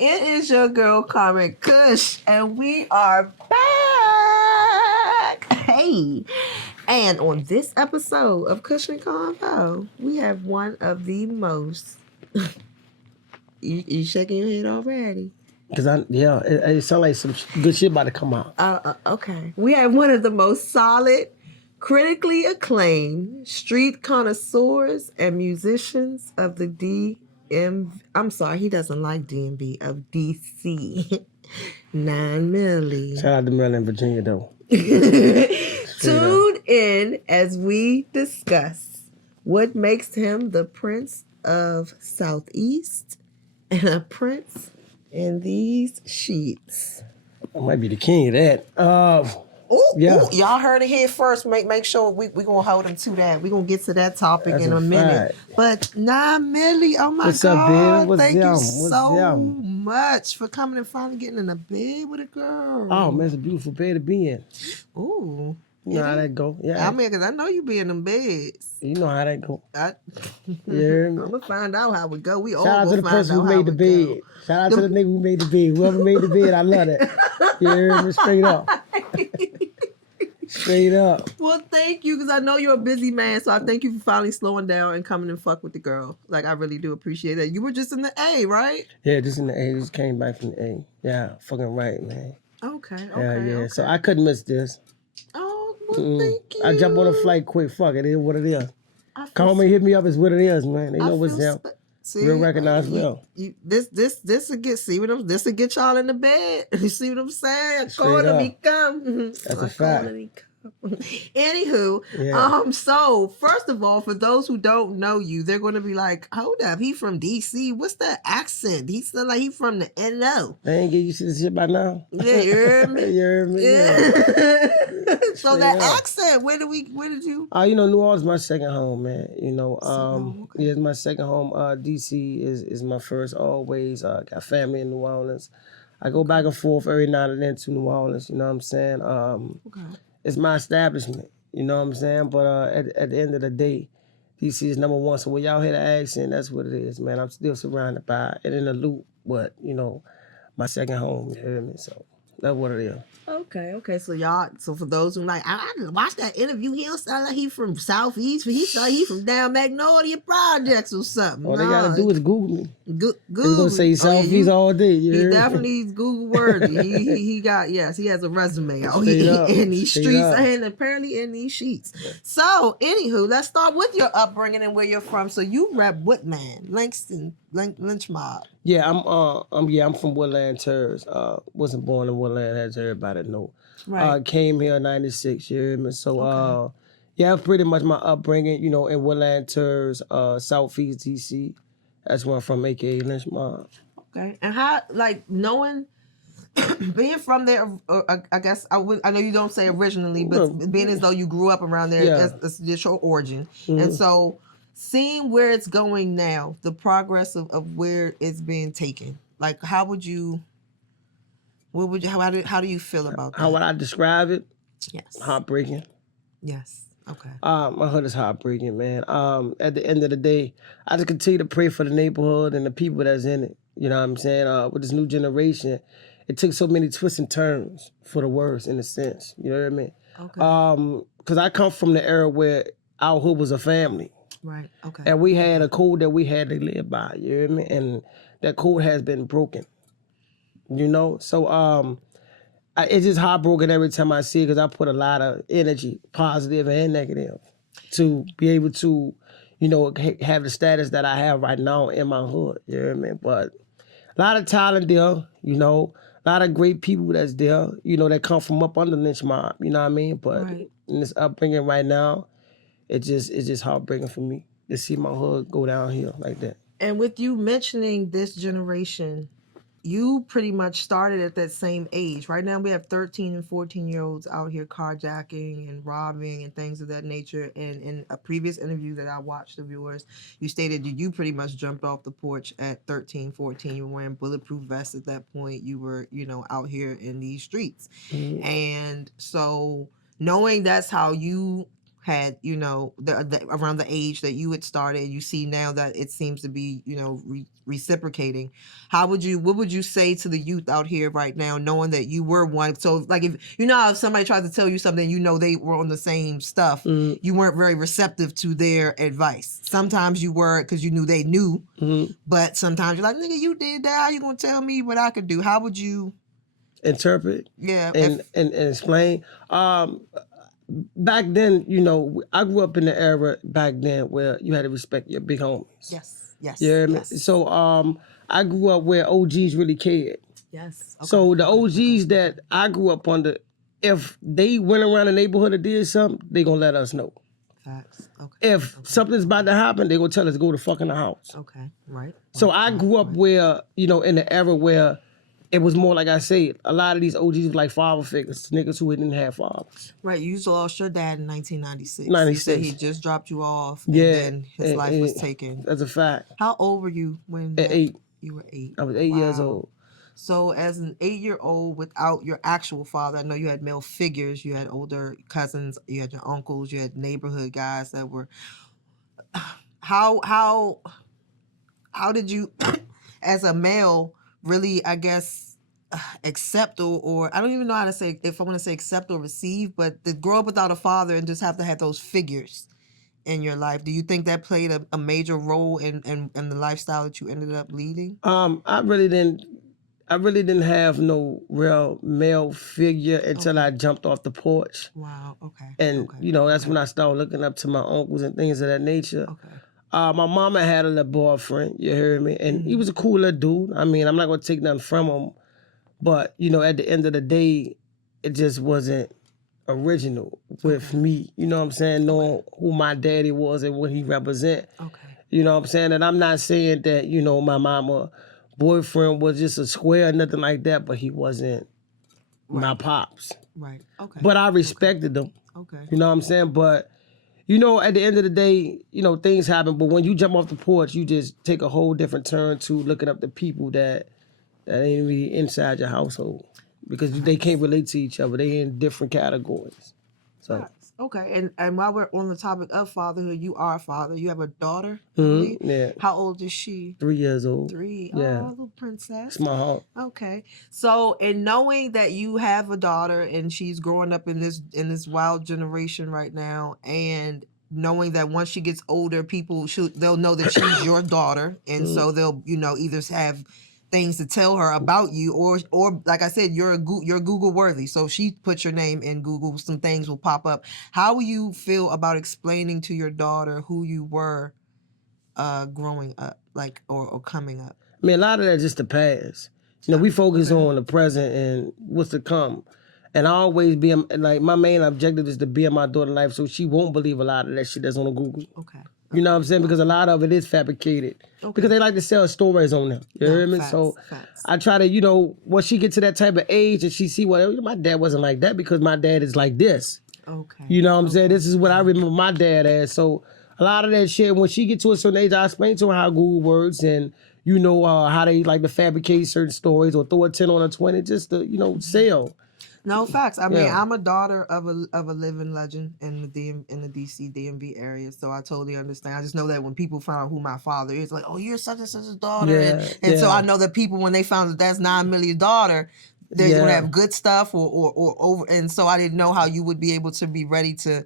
it is your girl Karman Kush, and we are back. Hey, and on this episode of Kush and Convo, we have one of the most. you shaking your head already? Cause it sounds like some good shit about to come out. Okay. We have one of the most solid, critically acclaimed street connoisseurs and musicians of the I'm sorry, he doesn't like DMV, of DC. 9Milli. Shout out to Maryland, Virginia, though. Tune in as we discuss what makes him the Prince of Southeast and a prince in these sheets. I might be the king of that. Y'all heard it here first. Make sure we gonna hold him to that. We gonna get to that topic in a minute. But 9Milli, oh my What's God, up, babe? thank you so much for coming and finally getting in the bed with a girl. Oh man, it's a beautiful bed to be in. Ooh. You know how that go. Yeah. I mean, because I know you be in them beds. You know how that go. I'm Yeah. going to find out how it go. We all Shout out to the person who made the bed. Shout out to the nigga who made the bed. Whoever made the bed, I love that. You hear me? Straight up. Straight up. Well, thank you, because I know you're a busy man, so I thank you for finally slowing down and coming and fuck with the girl. Like, I really do appreciate that. You were just in the A, right? Yeah, just in the A. Just came back from the A. Yeah, fucking right, man. Okay. Yeah. So I couldn't miss this. Oh, well, thank you. I jump on a flight quick. Fuck it. It is what it is. Call me, hit me up. It's what it is, man. They know what's him. Real recognized real. This will get y'all in the bed. You see what I'm saying? Straight Call me come. That's a fact. Anywho, so first of all, for those who don't know you, they're going to be like, hold up, he from DC. What's that accent? He sound like he from the NO. They ain't get used to this shit by now. Yeah, you heard me? You heard me? Yeah. So that accent, where did you? New Orleans is my second home, man. Okay. Yeah, it's my second home. DC is my first always. Got family in New Orleans. I go back and forth every now and then to New Orleans, you know what I'm saying? Okay. It's my establishment, you know what I'm saying? But at the end of the day, DC is number one. So when y'all hear the accent, that's what it is, man. I'm still surrounded by it in the loop, but, my second home, you hear me? So that's what it is. Okay. So for those who like, I watched that interview. He don't sound like he from Southeast. He sound like he from down Magnolia Projects or something. All they gotta do is Google me. Google. He's gonna say Southeast all day. He definitely is Google worthy. he has a resume out here in these streets and apparently in these sheets. So anywho, let's start with your upbringing and where you're from. So you rep Woodland, Langston, Lenchmob. Yeah, I'm from Woodland Terrace. Wasn't born in Woodland, as everybody know. Right. Came here in '96, you hear me? So pretty much my upbringing, in Woodland Terrace, Southeast DC. That's where I'm from, aka Lenchmob. Okay. And how, knowing, being from there, I guess I know you don't say originally, but being as though you grew up around there, that's just your origin. Mm-hmm. And so, seeing where it's going now, the progress of where it's being taken, how do you feel about that? How would I describe it? Yes. Heartbreaking. Yes. Okay. My hood is heartbreaking, man. At the end of the day, I just continue to pray for the neighborhood and the people that's in it. You know what I'm saying? With this new generation, it took so many twists and turns for the worse, in a sense. You know what I mean? Okay. Because I come from the era where our hood was a family. Right. Okay. And we had a code that we had to live by. You hear me? And that code has been broken. So it's just heartbroken every time I see it, because I put a lot of energy, positive and negative, to be able to, have the status that I have right now in my hood. You hear me? But a lot of talent there, a lot of great people that's there, that come from up under Lenchmob. You know what I mean? But in this upbringing right now, it's just heartbreaking for me to see my hood go down here like that. And with you mentioning this generation, you pretty much started at that same age. Right now we have 13 and 14-year-olds out here carjacking and robbing and things of that nature. And in a previous interview that I watched of yours, you stated you pretty much jumped off the porch at 13, 14. You were wearing bulletproof vests at that point. You were, out here in these streets. Mm-hmm. And so knowing that's how you had, you know, around the age that you had started, you see now that it seems to be, you know, reciprocating. What would you say to the youth out here right now, knowing that you were one? So like, if you know, how if somebody tries to tell you something, you know, they were on the same stuff, you weren't very receptive to their advice. Sometimes you were, because you knew they knew, but sometimes you're like, nigga, you did that, how you gonna tell me what I could do? How would you interpret yeah and explain? Back then, you know, I grew up in the era back then where you had to respect your big homies. yes yes You hear me? yes So I grew up where OGs really cared. yes okay, So the okay, OGs that I grew up under, if they went around the neighborhood and did something, they gonna let us know. facts. Okay. If something's about to happen, they gonna tell us to go to fuck in the house. Okay. Right. So I grew up where, you know, in the era where it was more like I say, a lot of these OGs were like father figures, niggas who didn't have fathers. Right. You lost your dad in 1996. 96. You said he just dropped you off, Yeah, and then his life was taken. That's a fact. How old were you when At 8. You were 8. I was 8 years old. So as an 8-year-old without your actual father, I know you had male figures, you had older cousins, you had your uncles, you had neighborhood guys that were. How did you, as a male, really, I guess, accept or I don't even know how to say, if I want to say accept or receive, but to grow up without a father and just have to have those figures in your life? Do you think that played a major role in the lifestyle that you ended up leading? I really didn't have no real male figure until I jumped off the porch. Wow. Okay. And you know, that's when I started looking up to my uncles and things of that nature. Okay. My mama had a little boyfriend, you heard me? And he was a cool little dude. I mean, I'm not gonna take nothing from him. But, you know, at the end of the day, it just wasn't original with me. You know what I'm saying? Knowing who my daddy was and what he represent. Okay. You know what I'm saying? And I'm not saying that, you know, my mama boyfriend was just a square or nothing like that, but he wasn't my pops. Right. Okay. But I respected him. Okay. You know what I'm saying? But, you know, at the end of the day, you know, things happen. But when you jump off the porch, you just take a whole different turn to looking up the people that ain't really inside your household, because they can't relate to each other. They in different categories. So okay, and while we're on the topic of fatherhood, you are a father. You have a daughter. Yeah. How old is she? 3 years old. 3. Yeah. Oh, little princess. It's my heart. Okay. So, in knowing that you have a daughter and she's growing up in this wild generation right now, and knowing that once she gets older, they'll know that she's your daughter, and so they'll, you know, either have things to tell her about you, or like I said, you're Google worthy. So if she puts your name in Google, some things will pop up. How will you feel about explaining to your daughter who you were growing up, like, or coming up? I mean, a lot of that's just the past. You know, we focus on the present and what's to come. And I always be, like, my main objective is to be in my daughter's life so she won't believe a lot of that shit that's on Google. Okay. You know what I'm saying? Because a lot of it is fabricated. Okay. Because they like to sell stories on them. You hear me? Facts, so facts. I try to, you know, once she get to that type of age and she see, well, my dad wasn't like that because my dad is like this. Okay. You know what I'm saying? This is what I remember my dad as. So a lot of that shit, when she get to a certain age, I explain to her how Google works and, you know, how they like to fabricate certain stories or throw a 10 on a 20 just to, you know, sell. No, facts. I mean, I'm a daughter of a living legend in the D.C. DMV area, so I totally understand. I just know that when people find out who my father is, like, oh, you're such and such a daughter, and so I know that people, when they found that that's 9Milli's daughter, they're gonna have good stuff or over, and so I didn't know how you would be able to be ready to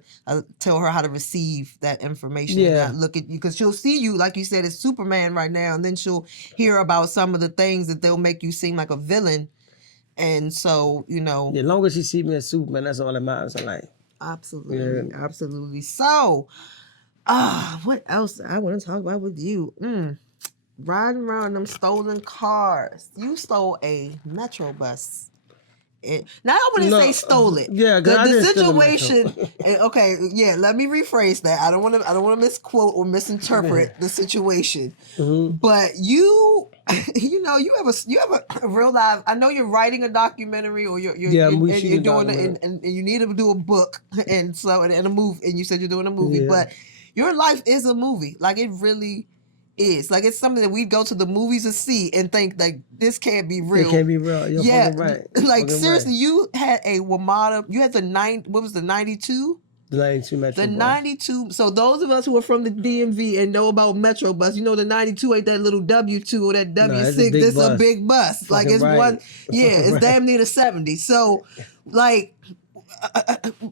tell her how to receive that information. Yeah. And not look at you, because she'll see you, like you said, as Superman right now, and then she'll hear about some of the things that they'll make you seem like a villain. And so, you know, as long as she see me as Superman, that's all that matters in life. Absolutely, absolutely. So, what else I want to talk about with you? Riding around them stolen cars. You stole a Metro bus. Now I wouldn't say stole it. Yeah, the situation. Okay, yeah. Let me rephrase that. I don't want to misquote or misinterpret the situation. But you know, you have a real life. I know you're writing a documentary, or you're doing it, and you need to do a book, and a movie. And you said you're doing a movie, but your life is a movie. Like, it really is. Like, it's something that we go to the movies to see and think, like, this can't be real. It can't be real. You're fucking right. Like, seriously, you had a WMATA. You had the 92. The 92 Metro The bus. 92, so those of us who are from the DMV and know about Metro bus, you know the 92 ain't that little W2 or that W6. big This is a bus. big bus. Like Fucking it's right. one, yeah, Fucking it's right. damn near the 70. So, like,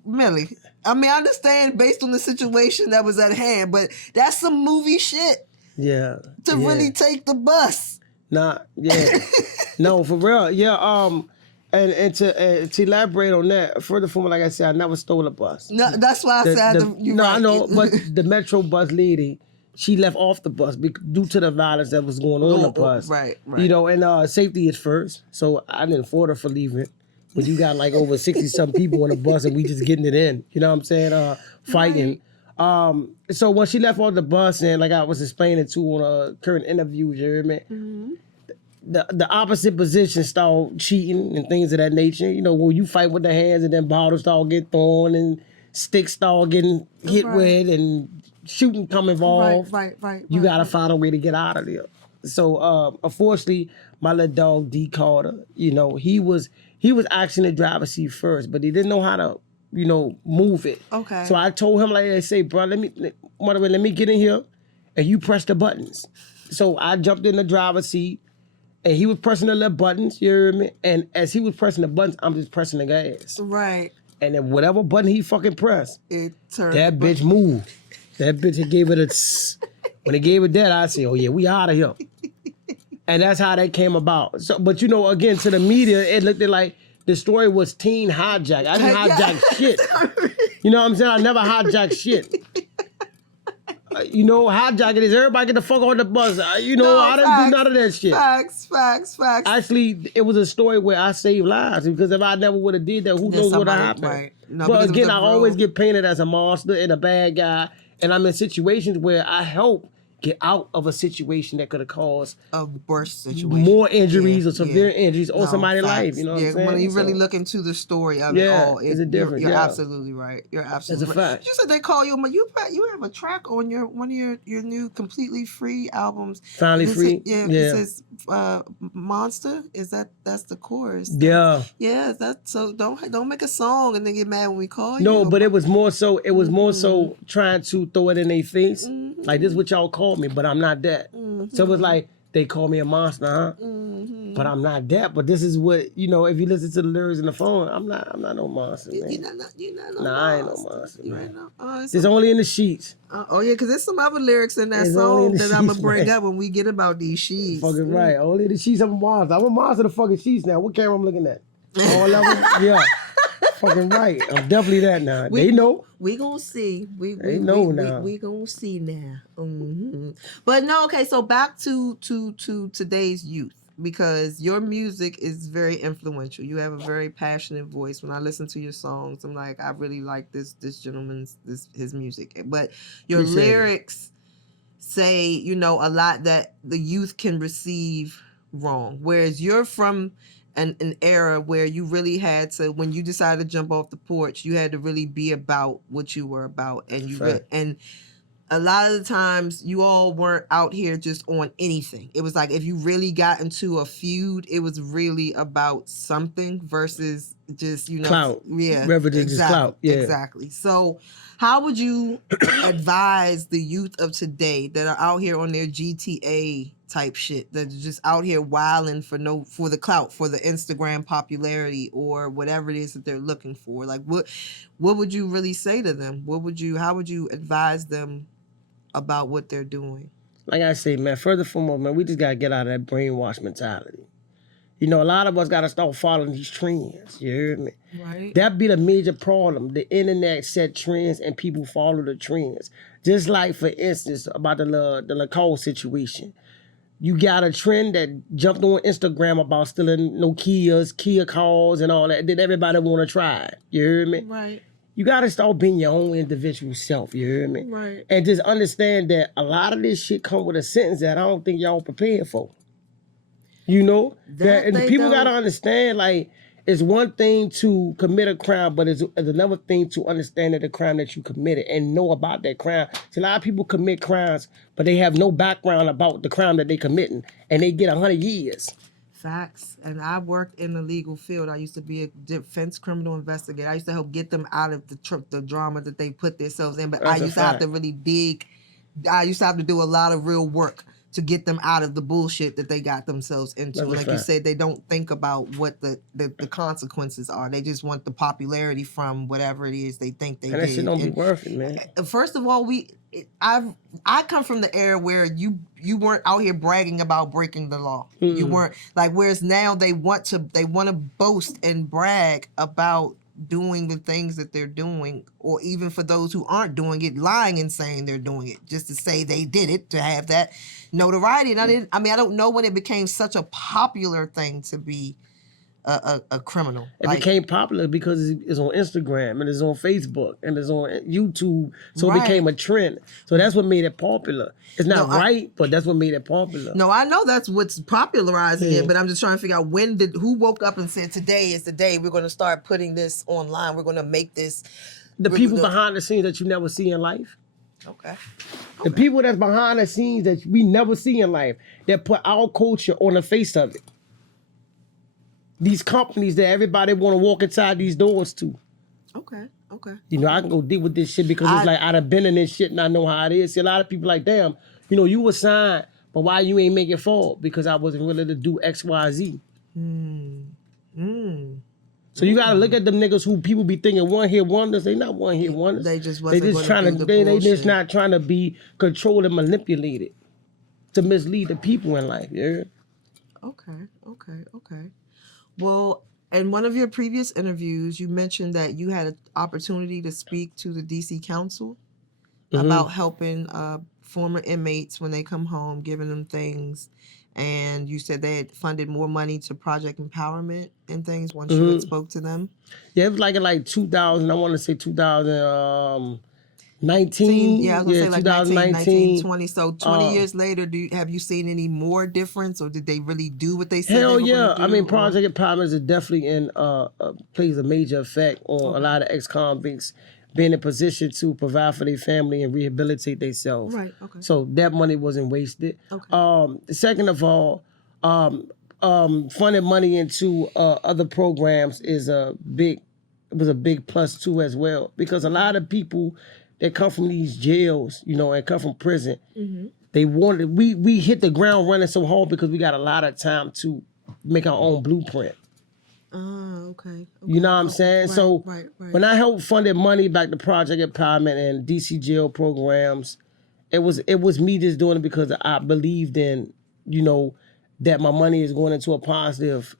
Millie, I mean, I understand based on the situation that was at hand, but that's some movie shit Yeah. to yeah. really take the bus. Nah, yeah. No, for real. Yeah, and to elaborate on that, furthermore, like I said, I never stole a bus. No, that's why I said you're no, right. I know, but the Metro bus lady, she left off the bus due to the violence that was going on the bus. Right. You know, and safety is first. So I didn't afford her for leaving. But you got like over 60-some people on the bus and we just getting it in. You know what I'm saying? Fighting. Right. So when she left off the bus and like I was explaining to on a current interview, you hear me? Mm-hmm. The opposite position start cheating and things of that nature. You know, when you fight with the hands and then bottles start getting thrown and sticks start getting hit with and shooting come involved. Right. You gotta find a way to get out of there. So unfortunately, my little dog D Carter, you know, he was actually in the driver's seat first, but he didn't know how to, you know, move it. Okay. So I told him like, I say, bro, let me get in here, and you press the buttons. So I jumped in the driver's seat. And he was pressing the little buttons, you hear me? And as he was pressing the buttons, I'm just pressing the gas. Right. And then whatever button he fucking pressed, it turned. that bitch moved. That bitch had gave it a tss. When it gave it that, I said, oh yeah, we out of here. And that's how that came about. So, but you know, again, to the media, it looked like the story was teen hijack. I didn't hijack shit. You know what I'm saying? I never hijacked shit. You know, hijacking is everybody get the fuck on the bus. You know, I didn't do none of that shit. Facts. Actually, it was a story where I saved lives because if I never would have did that, who knows what would have happened? Right. No, but again, I always get painted as a monster and a bad guy, and I'm in situations where I help get out of a situation that could have caused a worse situation, more injuries or severe injuries or somebody's life. You know what I'm saying? When you really look into the story of it all, it's a difference. You're absolutely right. You're absolutely right. Fact. You said they call you, you have a track on one of your new completely free albums. Finally free. It says Monster. That's the chorus? Yeah. Yeah. That's so. Don't make a song and then get mad when we call you. No, but it was more so. It was more so trying to throw it in their face. Like, this is what y'all call me, but I'm not that. So it was like, they call me a monster, huh? But I'm not that. But this is what, you know, if you listen to the lyrics in the phone, I'm not no monster, man. You're not no monster. I ain't no monster, man. It's only in the sheets. Because there's some other lyrics in that song that I'm going to bring up when we get about these sheets. Fucking right. Only the sheets, I'm a monster. I'm a monster of the fucking sheets now. What camera I'm looking at? All of them? Yeah. Fucking right. I'm definitely that now. They know. We gonna see. We know now. We gonna see now. But no, okay. So back to today's youth, because your music is very influential. You have a very passionate voice. When I listen to your songs, I'm like, I really like this gentleman's his music. But your lyrics say, you know, a lot that the youth can receive wrong. Whereas you're from an era where you really had to, when you decided to jump off the porch, you had to really be about what you were about, and and a lot of the times you all weren't out here just on anything. It was like if you really got into a feud, it was really about something versus just, you know, clout. Yeah, Just clout. Yeah, exactly. So, how would you advise the youth of today that are out here on their GTA type shit, that are just out here wilding for the clout, for the Instagram popularity or whatever it is that they're looking for? Like, what would you really say to them? How would you advise them about what they're doing? Like I say, man, furthermore, man, we just gotta get out of that brainwash mentality. You know, a lot of us gotta start following these trends. You heard me? Right. That be the major problem. The internet set trends and people follow the trends. Just like, for instance, about the Nicole situation. You got a trend that jumped on Instagram about stealing Nokias, Kia cars, and all that. Then everybody want to try it. You hear me? Right. You got to start being your own individual self. You hear me? Right. And just understand that a lot of this shit come with a sentence that I don't think y'all prepared for. You know? And people got to understand, like, it's one thing to commit a crime, but it's another thing to understand that the crime that you committed and know about that crime. So a lot of people commit crimes, but they have no background about the crime that they committing, and they get 100 years. Facts. And I worked in the legal field. I used to be a defense criminal investigator. I used to help get them out of the drama that they put themselves in. But I That's a used to have fact. to really dig. I used to have to do a lot of real work to get them out of the bullshit that they got themselves into. That's a And like you fact. said, they don't think about what the consequences are. They just want the popularity from whatever it is they think they And did. that shit don't be And worth it, man. first of all, I come from the era where you weren't out here bragging about breaking the law. You weren't like, whereas now they want to boast and brag about doing the things that they're doing, or even for those who aren't doing it, lying and saying they're doing it just to say they did it, to have that notoriety. And I don't know when it became such a popular thing to be a criminal. It became popular because it's on Instagram and it's on Facebook and it's on YouTube. So it became a trend. So that's what made it popular. It's not right, but that's what made it popular. No, I know that's what's popularizing it, but I'm just trying to figure out who woke up and said, today is the day we're going to start putting this online. We're going to make this. The people behind the scenes that you never see in life. Okay. The people that's behind the scenes that we never see in life, that put our culture on the face of it. These companies that everybody want to walk inside these doors to. Okay. You know, I can go deal with this shit because it's like I done been in this shit and I know how it is. See, a lot of people like, damn, you know, you was signed, but why you ain't make it fall? Because I wasn't willing to do X, Y, Z. So you gotta look at them niggas who people be thinking one hit wonders. They not one hit wonders. They just trying to. They just not trying to be controlled and manipulated to mislead the people in life. Yeah. Okay. Well, in one of your previous interviews, you mentioned that you had an opportunity to speak to the D.C. Council about helping former inmates when they come home, giving them things. And you said they had funded more money to Project Empowerment and things once you had spoke to them. Yeah, it was like in 2000, I want to say 2019. Yeah, I was going to say like 2019. 20. So 20 years later, have you seen any more difference, or did they really do what they said Hell they were yeah. going to do? I mean, Project Empowerment is definitely plays a major effect on a lot of ex-convicts being in a position to provide for their family and rehabilitate themselves. Right, okay. So that money wasn't wasted. Okay. Second of all, funding money into other programs was a big plus too as well, because a lot of people that come from these jails, you know, and come from prison, they wanted, we hit the ground running so hard because we got a lot of time to make our own blueprint. Okay. You know what I'm saying? Right, So right. when I helped funded money back to Project Empowerment and DC jail programs, it was me just doing it because I believed in, you know, that my money is going into a positive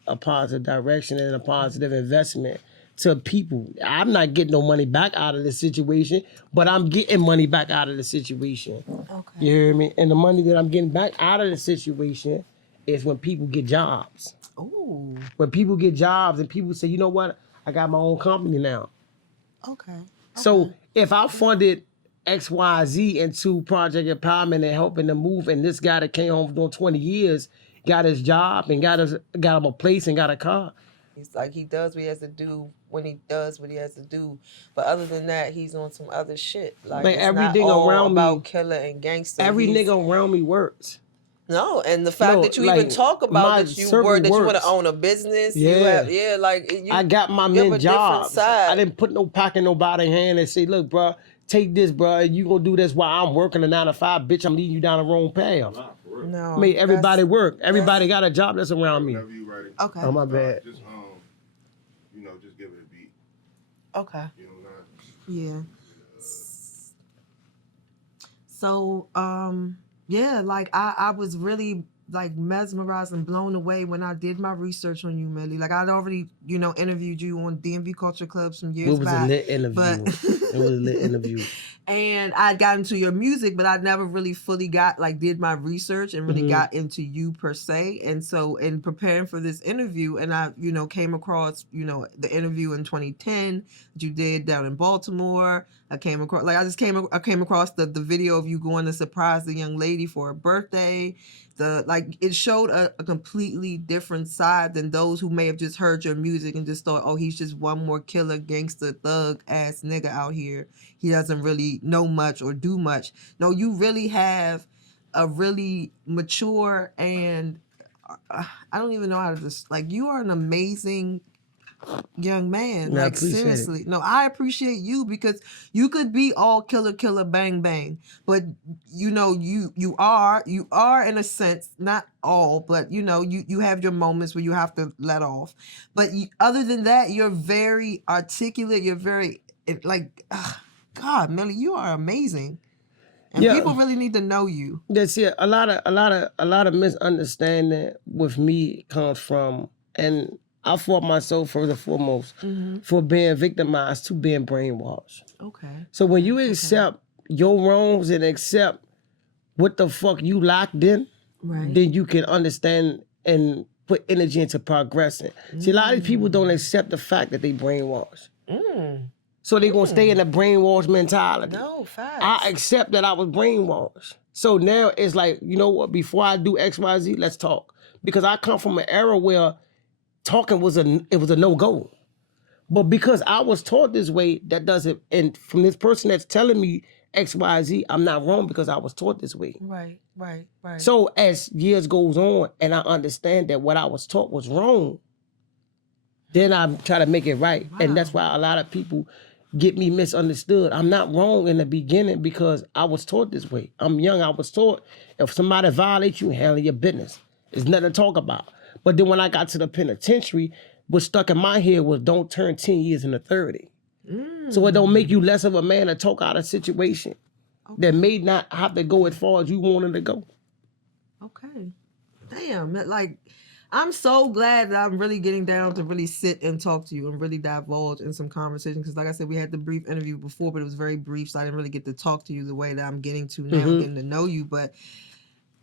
direction and a positive investment to people. I'm not getting no money back out of the situation, but I'm getting money back out of the situation. Okay. You hear me? And the money that I'm getting back out of the situation is when people get jobs. Ooh. When people get jobs and people say, you know what, I got my own company now. Okay. So if I funded XYZ into Project Empowerment and helping them move, and this guy that came home doing 20 years got his job and got him a place and got a car. He's like, he does what he has to do when he does what he has to do. But other than that, he's on some other shit. Like it's everything not all around about me, killer and gangster. Every nigga around me works. No, and the fact that you even talk about that you want to own a business. Yeah. I got my men jobs. I didn't put no pack in nobody's hand and say, look, bro, take this, bro. You gonna do this while I'm working a 9 to 5, bitch. I'm leading you down the wrong path. No, I mean, everybody work. Everybody got a job that's around me. Okay. Oh, my bad. Just just give it a beat. Okay. You know what I'm saying? Yeah. So, yeah, like I was really like mesmerized and blown away when I did my research on you, Millie. Like I'd already, interviewed you on DMV Culture Club some years back. It was a lit interview. It was a lit interview. And I'd gotten into your music, but I never really fully did my research and really got into you per se. And so in preparing for this interview, and I, came across, the interview in 2010 that you did down in Baltimore. I came across the video of you going to surprise the young lady for her birthday. It showed a completely different side than those who may have just heard your music and just thought, oh, he's just one more killer, gangster, thug ass nigga out here. He doesn't really know much or do much. No, you really have a really mature and I don't even know how to just like. You are an amazing young man. Yeah, I Like appreciate it. seriously, no, I appreciate you because you could be all killer, bang, bang, but you know you are in a sense not all, but you know you have your moments where you have to let off. But other than that, you're very articulate. You're very like, God, Millie, you are amazing, and Yeah. people really need to know you. That's it. A lot of misunderstanding with me comes from, and I fought myself first and foremost for being victimized to being brainwashed. Okay. So when you accept your wrongs and accept what the fuck you locked in, Right. then you can understand and put energy into progressing. See, a lot of these people don't accept the fact that they brainwashed. So they gonna stay in the brainwash mentality. No, facts. I accept that I was brainwashed. So now it's like, you know what, before I do X, Y, Z, let's talk. Because I come from an era where talking was a no-go. But because I was taught this way, that doesn't, and from this person that's telling me X, Y, Z, I'm not wrong because I was taught this way. Right. So as years goes on and I understand that what I was taught was wrong, then I try to make it right. Wow. And that's why a lot of people get me misunderstood. I'm not wrong in the beginning because I was taught this way. I'm young, I was taught if somebody violates you, handle your business. There's nothing to talk about. But then when I got to the penitentiary, what stuck in my head was don't turn 10 years into 30. So it don't make you less of a man to talk out a situation that may not have to go as far as you wanted to go. Okay. Damn, like, I'm so glad that I'm really getting down to really sit and talk to you and really divulge in some conversation. Because like I said, we had the brief interview before, but it was very brief, so I didn't really get to talk to you the way that I'm getting to now, getting to know you. But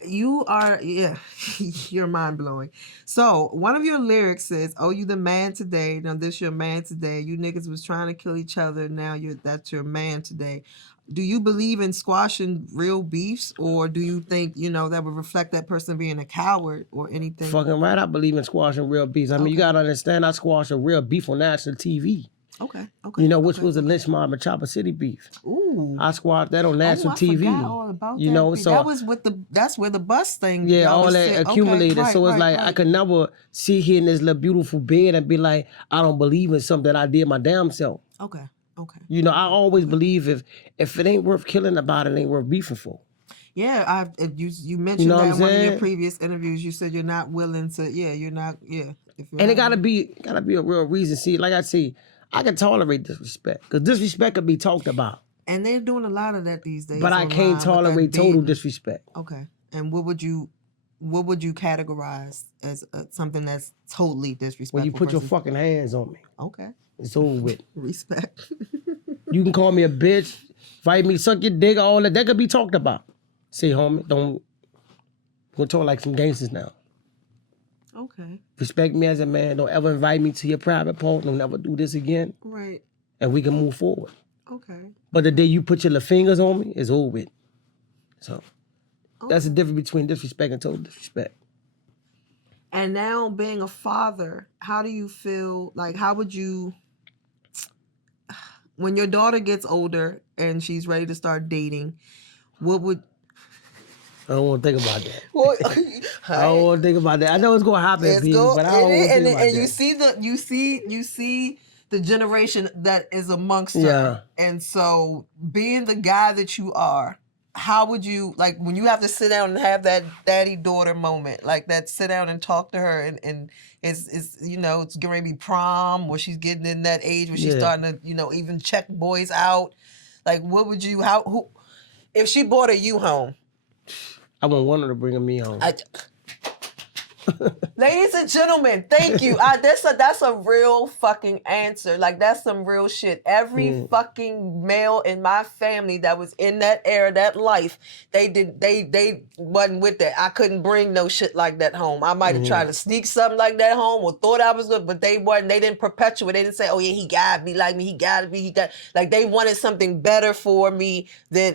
you are, you're mind-blowing. So one of your lyrics says, "Oh, you the man today. Now this your man today. You niggas was trying to kill each other. Now that's your man today." Do you believe in squashing real beefs, or do you think, that would reflect that person being a coward or anything? Fucking right, I believe in squashing real beefs. I mean, you gotta understand, I squashed a real beef on national TV. Okay. Which was a Lenchmob and Chopper City beef. Ooh. I squashed that on national I TV. forgot all about that. So that was that's where the bus thing. Yeah, all that said. accumulated. Okay, so it's like I could never sit here in this little beautiful bed and be like, I don't believe in something that I did my damn self. Okay. I always believe if it ain't worth killing about it ain't worth beefing for. Yeah, you mentioned that in one of your previous interviews. You said you're not willing to. Yeah, you're not. Yeah. And it gotta be a real reason. See, like I say, I can tolerate disrespect because disrespect can be talked about. And they're doing a lot of that these days. But I can't tolerate total disrespect. Okay. And what would you categorize as something that's totally disrespectful? When you put your fucking hands on me. Okay. It's over with. Respect. You can call me a bitch, fight me, suck your dick, all that. That could be talked about. Say, homie, we'll talk like some gangsters now. Okay. Respect me as a man. Don't ever invite me to your private part. Don't ever do this again. Right. And we can move forward. Okay. But the day you put your little fingers on me, it's over with. So that's the difference between disrespect and total disrespect. And now being a father, how do you feel? Like, how would you, when your daughter gets older and she's ready to start dating, what would... I don't want to think about that. Well, I don't want to think about that. I know it's going to happen, people, but I don't want to think about that. And you see the generation that is amongst her. Yeah. And so being the guy that you are, how would you, like, when you have to sit down and have that daddy-daughter moment, like that sit down and talk to her and it's it's going to be prom where she's getting in that age where she's starting to, even check boys out. Like, what would you, if she brought a you home? I want one of them to bring me home. Ladies and gentlemen, thank you. That's a real fucking answer. Like, that's some real shit. Every fucking male in my family that was in that era, that life, they wasn't with that. I couldn't bring no shit like that home. I might have tried to sneak something like that home or thought I was good, but they didn't perpetuate. They didn't say, oh yeah, he gotta be like me, like they wanted something better for me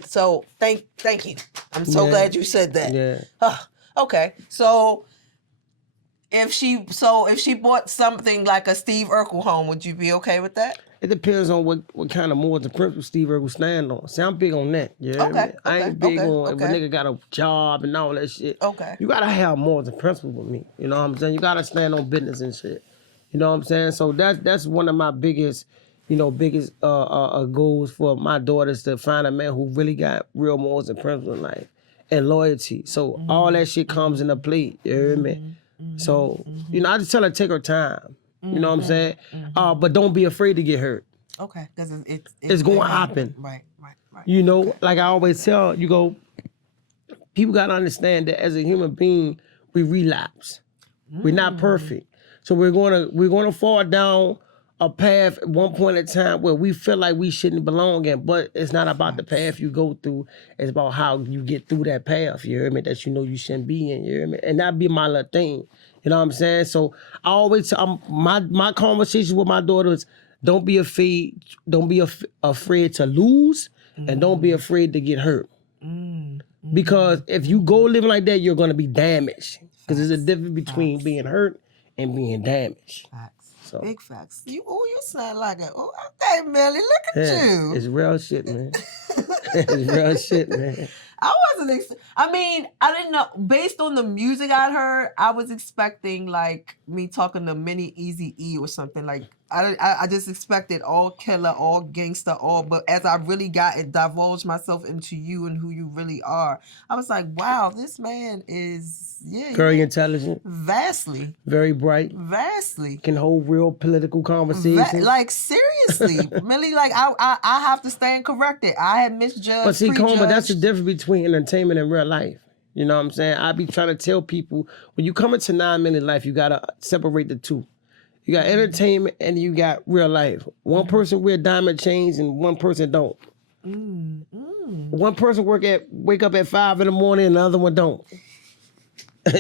so thank you. I'm so glad you said that. Yeah. Okay. So if she bought something like a Steve Urkel home, would you be okay with that? It depends on what kind of morals and principles Steve Urkel stand on. See, I'm big on that. Yeah, Okay, I ain't big okay, on if a okay. nigga got a job and all that shit. Okay. You gotta have morals and principles with me. You know what I'm saying? You gotta stand on business and shit. You know what I'm saying? So that's one of my biggest goals for my daughters, to find a man who really got real morals and principles in life and loyalty. So all that shit comes into play. You hear me? So I just tell her take her time. You know what I'm saying? But don't be afraid to get hurt. Okay, because It's going to happen. Right. You know, like I always tell people got to understand that as a human being, we relapse. We're not perfect. So we're gonna fall down a path at one point in time where we feel like we shouldn't belong in, but it's not about the path you go through. It's about how you get through that path, you hear me, that you shouldn't be in, you hear me? And that'd be my little thing, you know what I'm saying? So I always, my conversations with my daughters, don't be afraid to lose, and don't be afraid to get hurt. Because if you go living like that, you're gonna be damaged. Because there's a difference between being hurt and being damaged. Facts. So. Big facts. You sound like okay, Millie, look at you. It's real shit, man. It's real shit, man. I didn't know. Based on the music I'd heard, I was expecting like me talking to Mini Eazy-E or something. Like I just expected all killer, all gangster, all. But as I really got it, divulged myself into you and who you really are, I was like, wow, this man is very intelligent, vastly, very bright, vastly can hold real political conversations. like seriously, Millie. Like I have to stand corrected. I had misjudged. But see, Karman, that's the difference between entertainment and real life. You know what I'm saying? I be trying to tell people, when you come into 9Milli life, you gotta separate the two. You got entertainment and you got real life. One person wear diamond chains and one person don't. One person wake up at 5 in the morning and the other one don't.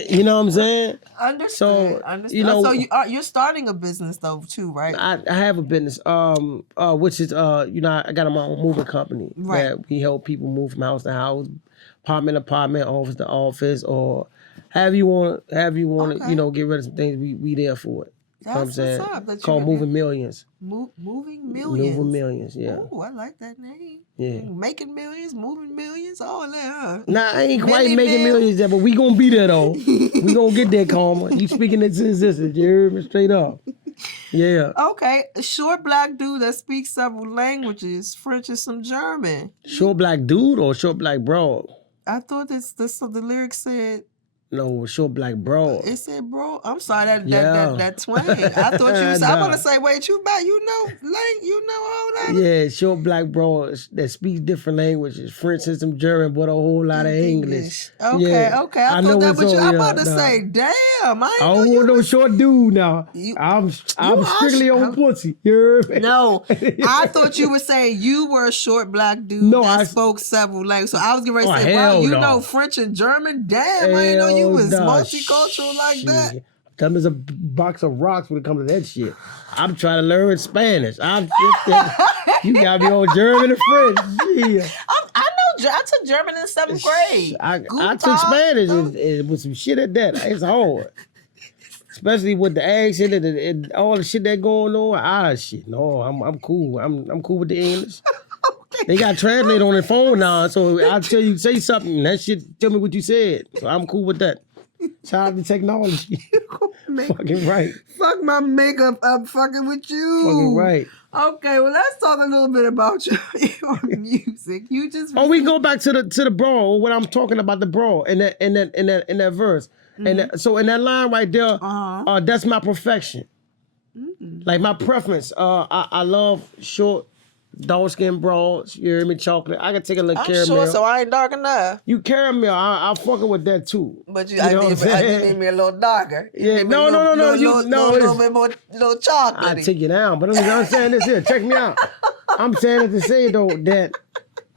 You know what I'm saying? Understood. So, so you're starting a business though too, right? I have a business, which is I got my own moving company. Right. That we help people move from house to house, apartment to apartment, office to office, or however you want to, get rid of some things. We there for it. That's you know what I'm what's saying? up. Called Moving Millions. Moving Millions. Moving Millions, yeah. Oh, I like that name. Yeah. Making millions, moving millions, all that, huh? Nah, I ain't quite making millions yet, but we gonna be there though. We gonna get there, Karma. You speaking into existence, you heard me straight up. Yeah. Okay, a short black dude that speaks several languages, French and some German. Short black dude or short black broad? I thought the lyrics said. No, short black broad. It said, bro. I'm sorry, that twang. I thought you was. I'm gonna say, wait, you know all that. Yeah, short black broad that speaks different languages, French and some German, but a whole lot of English. Okay. I thought that was you. I'm about to say, damn. I don't want no short dude now. I'm strictly on pussy. You heard me? No, I thought you were saying you were a short black dude that spoke several languages. So I was getting ready to say, wow, you know French and German. Damn, I didn't know you was multicultural like that. Tell me, it's a box of rocks when it comes to that shit. I'm trying to learn Spanish. You got me on German and French. Yeah. I took German in 7th grade. I took Spanish and with some shit at that. It's hard. Especially with the accent and all the shit that going on. Shit. No, I'm cool. I'm cool with the English. Okay. They got translate on their phone now, so I'll tell you, say something. That shit, tell me what you said. So I'm cool with that. Shout out to technology. Fucking right. Fuck my makeup up fucking with you. Fucking right. Okay, well, let's talk a little bit about your music. You just we can go back to the bro. What I'm talking about, the bro in that verse. Mm-hmm. And so in that line right there, that's my perfection. Mm-hmm. Like my preference. I love short, dark-skinned broads. You hear me? Chocolate. I can take a little caramel. I'm short, so I ain't dark enough. You caramel. I'm fucking with that too. But I need me a little darker. Yeah, no. A little bit more, little chocolate. I take you down, but I'm saying this here. Check me out. I'm saying it to say though that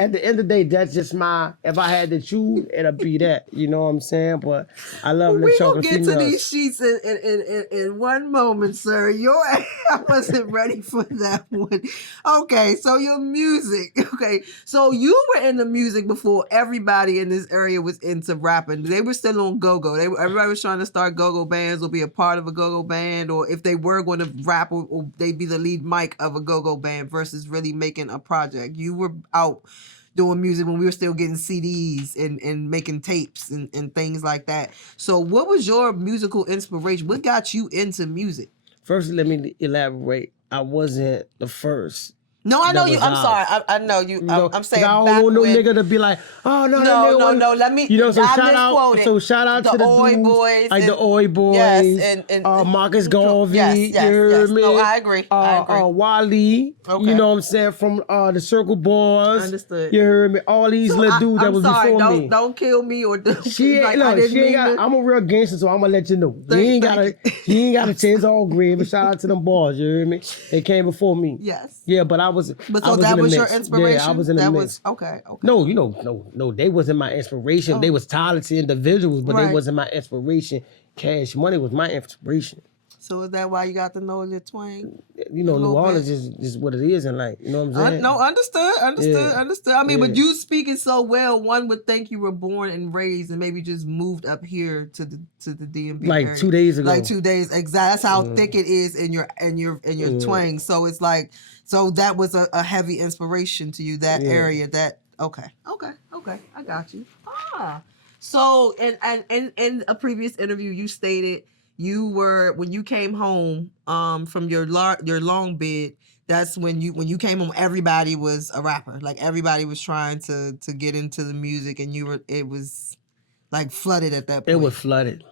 at the end of the day, that's just my. If I had to choose, it'll be that. You know what I'm saying? But I love the We gonna chocolate get females. to these sheets in one moment, sir. I wasn't ready for that one. Okay, so your music. Okay, so you were into music before everybody in this area was into rapping. They were still on go-go. Everybody was trying to start go-go bands or be a part of a go-go band, or if they were going to rap, or they'd be the lead mic of a go-go band versus really making a project. You were out doing music when we were still getting CDs and making tapes and things like that. So what was your musical inspiration? What got you into music? First, let me elaborate. I wasn't the first. No, I know that you. was I'm out. sorry. I know you. You know, I'm saying I don't back want no when, nigga to be like, oh no, that nigga wasn't-" no. Let me. You know, so I shout out, misquoted. so shout out The to the Oi dudes, Boys like the and- Oi Boys, Yes, and Marcus Garvey, yes, you heard yes. me? No, I agree. I agree. Wally, Okay. you know what I'm saying, from the Circle Boys. Understood. You heard me? All these little dudes that I'm was sorry. before me. Don't kill me or She ain't, like, look, I didn't she ain't mean got, to. I'm a real gangster, so I'm gonna let you know. Thank You you. ain't got a chance all green, but shout out to them boys, you hear me? They came before me. Yes. Yeah, but I was. But I so was that in the was your mix. inspiration? Yeah, I was in the that mix. was okay. No, no, they wasn't my inspiration. Oh. They was talented individuals, but Right. they wasn't my inspiration. Cash Money was my inspiration. So is that why you got to know your twang? You know, A New little Orleans bit. is what it is, and like, you know what I'm saying? No, understood. Yeah. I mean, but Yeah. you speaking so well, one would think you were born and raised and maybe just moved up here to the DMV Like area. 2 days ago. Like 2 days, exactly. That's how thick it is in your twang. So it's like, so that was a heavy inspiration to you, that Yeah. area. That okay, I got you. So in a previous interview, you stated you were, when you came home from your long bid, that's when you came home, everybody was a rapper. Like everybody was trying to get into the music, and it was like flooded at that point. It was flooded.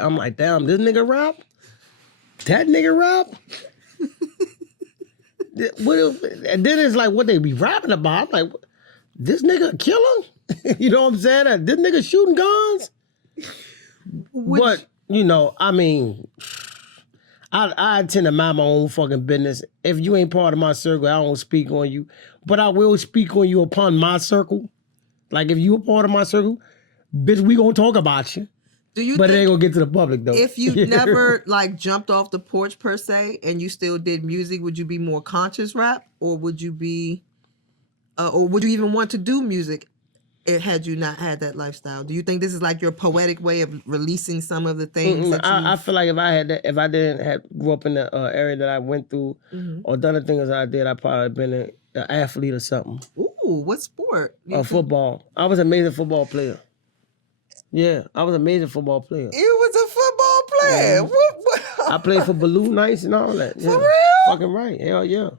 I'm like, damn, this nigga rap? That nigga rap? And then it's like what they be rapping about. I'm like, this nigga a killer? You know what I'm saying? This nigga shooting guns? But, you know, I mean, I tend to mind my own fucking business. If you ain't part of my circle, I don't speak on you. But I will speak on you upon my circle. Like, if you a part of my circle, bitch, we gonna talk about you. Do you But it think ain't gonna get to the public, though. if you never, like, jumped off the porch, per se, and you still did music, would you be more conscious rap? Or would you be, or would you even want to do music had you not had that lifestyle? Do you think this is like your poetic way of releasing some of the things that you... I feel like if I had that, if I didn't have grew up in the area that I went through, or done the things I did, I'd probably been an athlete or something. Ooh, what sport? Football. I was an amazing football player. Yeah, I was an amazing football player. You was a football player. What? I played for Balloon Knights and all that. Yeah. For real? Fucking right. Hell yeah.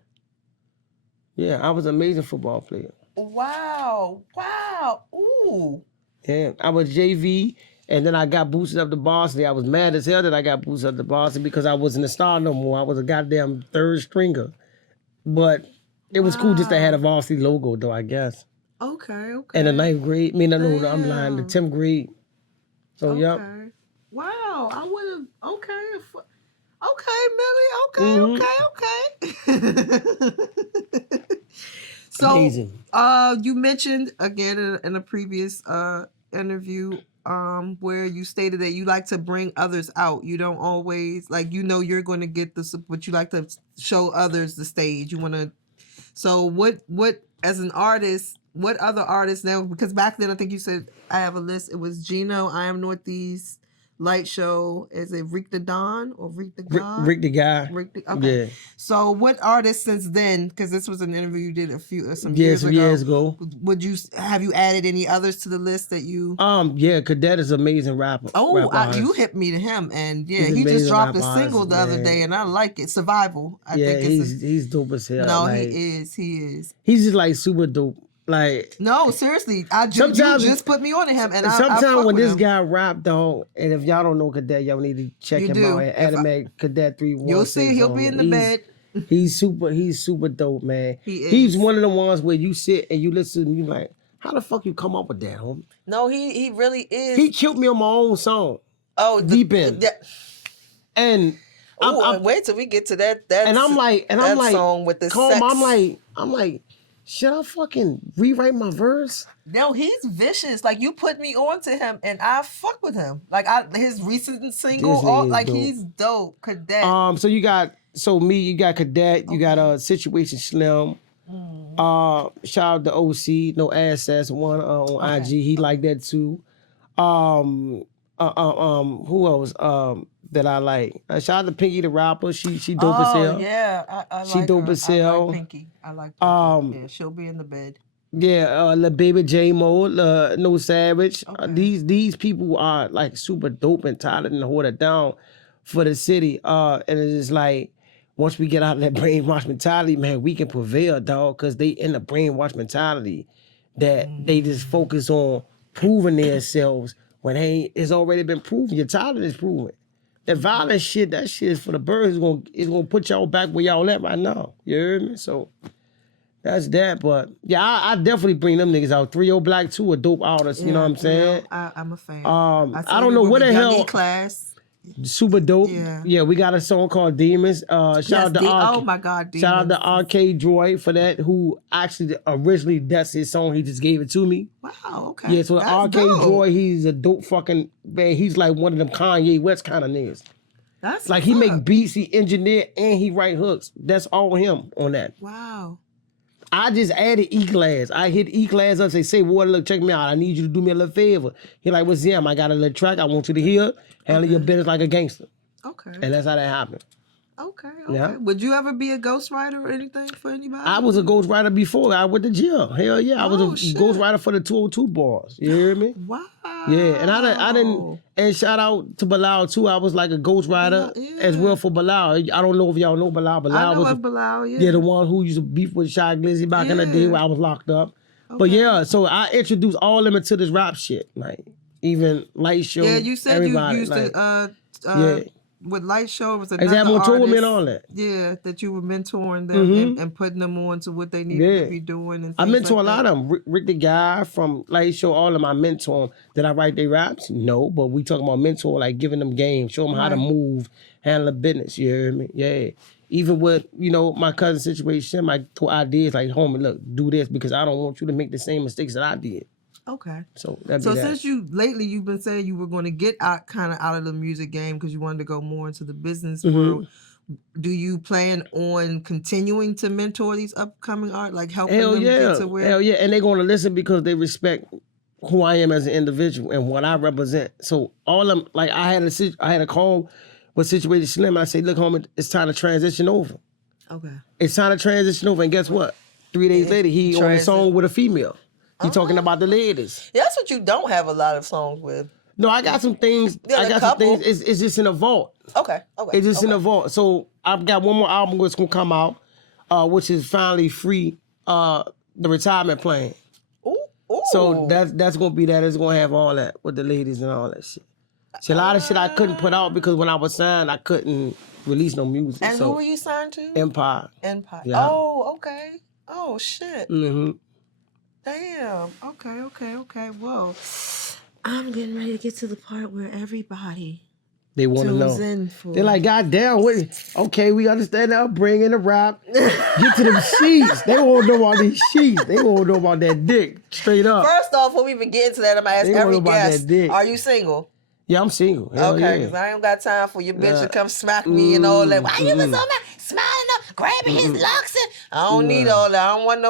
Yeah, I was an amazing football player. Wow. Ooh. Yeah, I was JV, and then I got boosted up to varsity. I was mad as hell that I got boosted up to varsity because I wasn't a star no more. I was a goddamn third stringer. But it was cool just to have a varsity logo, though, I guess. Okay. And the 9th grade, I'm lying, the Damn. 10th grade. So, yep. Wow. I would have. Okay, Millie. Okay. So, Amazing. You mentioned again in a previous interview where you stated that you like to bring others out. You don't always, like, you're going to get but you like to show others the stage. You want to. So what as an artist, what other artists now? Because back then I think you said, I have a list. It was Gino, I Am Northeast, Light Show. Is it Rick the Don or Rick the God? Rick the guy. Okay. Yeah. So what artists since then? Because this was an interview you did some Yeah, years some ago. years ago. Have you added any others to the list that you? Yeah, Cadet is an amazing rapper. You hit me to him, and yeah, He's he just amazing dropped a rapper, single the other man. day, and I like it. Survival. I think he's dope as hell. No, like, he is. He's just like super dope. Like, no, seriously, you just put me on to him, and sometimes when this him. guy rap, though, and if y'all don't know Cadet, y'all need to check him out at Anime Cadet 316. You'll see, he'll be in the bed. He's super dope, man. He is. He's one of the ones where you sit and you listen and you like, how the fuck you come up with that, homie? No, he really is. He killed me on my own song. Oh, Deep in. And wait till we get to that. And I'm like, song with the calm, sex. I'm like, should I fucking rewrite my verse? No, he's vicious. Like you put me on to him, and I fuck with him. Like his recent single, This nigga is like dope. he's dope. Cadet. So you got you got Cadet, you got Situation Slim. Shout out to OC, no assets one on IG. He like that too. Who else? That I like. Shout out to Pinky the rapper. She dope as hell. Yeah, I She like dope her. as hell. I like Pinky. Yeah, she'll be in the bed. Yeah, Lil Baby J Mo, No Savage. Okay. These people are like super dope and talented and hold it down for the city. And it's just like once we get out of that brainwash mentality, man, we can prevail, dog, because they in the brainwash mentality that they just focus on proving themselves when it's already been proven. Your talent is proven. That violent shit, that shit is for the birds. It's gonna put y'all back where y'all at right now. You hear me? So that's that. But yeah, I definitely bring them niggas out. 3-0 Black 2 a dope artist. You know what I'm saying? I'm a fan. I don't know what the hell. Class. Super dope. Yeah. We got a song called Demons. Shout out to oh my God, Demons. Shout out to Arcade Droid for that, who actually originally that's his song. He just gave it to me. Wow, okay. Yeah, so that's Arcade dope. Droid, he's a dope fucking man. He's like one of them Kanye West kind of niggas. That's like he make beats, he engineer, and he write hooks. That's all him on that. Wow. I just added E-Class. I hit E-Class up, say, Water, look, check me out. I need you to do me a little favor. He like, what's Zim? I got a little track. I want you to hear. Handle your business like a gangster. Okay. And that's how that happened. Okay. Yeah. Would you ever be a ghostwriter or anything for anybody? I was a ghostwriter before I went to jail. Hell yeah. I was a ghostwriter for the 202 bars. You hear me? Wow. Yeah. And I didn't, and shout out to Bilal too. I was like a ghostwriter as well for Bilal. I don't know if y'all know Bilal. I know was Bilal, yeah, the one who used to beef with Shy Glizzy back in the day where I was locked up. Okay. But yeah, so I introduced all of them into this rap shit. Like even Light Show. Yeah, you said you used like, to with Light Show was another exactly, artist. told me and all that. Yeah, that you were mentoring them and putting them on to what they needed to be doing. And I mentor a lot of them. Rick the Guy from Light Show, all of my mentor. Did I write their raps? No, but we talking about mentor, like giving them game, show them how to move, handle the business. You hear me? Yeah. Even with, my cousin situation, I throw ideas like, homie, look, do this because I don't want you to make the same mistakes that I did. Okay. So since you've been saying you were going to get out of the music game because you wanted to go more into the business world, do you plan on continuing to mentor these upcoming art, like helping them get to where? Hell yeah, and they're going to listen because they respect who I am as an individual and what I represent. So all of them, like I had a call with Situation Slim. I say, look, homie, it's time to transition over. Okay. It's time to transition over, and guess what? 3 days later, he on a song with a female. He talking about the ladies. Yeah, that's what you don't have a lot of songs with. No, I got some things. It's just in a vault. Okay. It's just in a vault. So I've got one more album that's gonna come out, which is finally free. The Retirement Plan. Ooh. So that's gonna be that. It's gonna have all that with the ladies and all that shit. See, a lot of shit I couldn't put out because when I was signed, I couldn't release no music. And who were you signed to? Empire. Yeah. Oh, okay. Oh shit. Mm-hmm. Damn. Okay. Whoa. I'm getting ready to get to the part where everybody they want to know. They're like, God damn, okay, we understand the upbringing, the rap. Get to them sheets. They won't know about these sheets. They won't know about that dick. Straight up. First off, before we even get into that, I'm going to ask every guest, are you single? Yeah, I'm single. Okay, because I ain't got time for your bitch to come smack me and all that. Why you was on that smiling up, grabbing his locks? I don't need all that. I don't want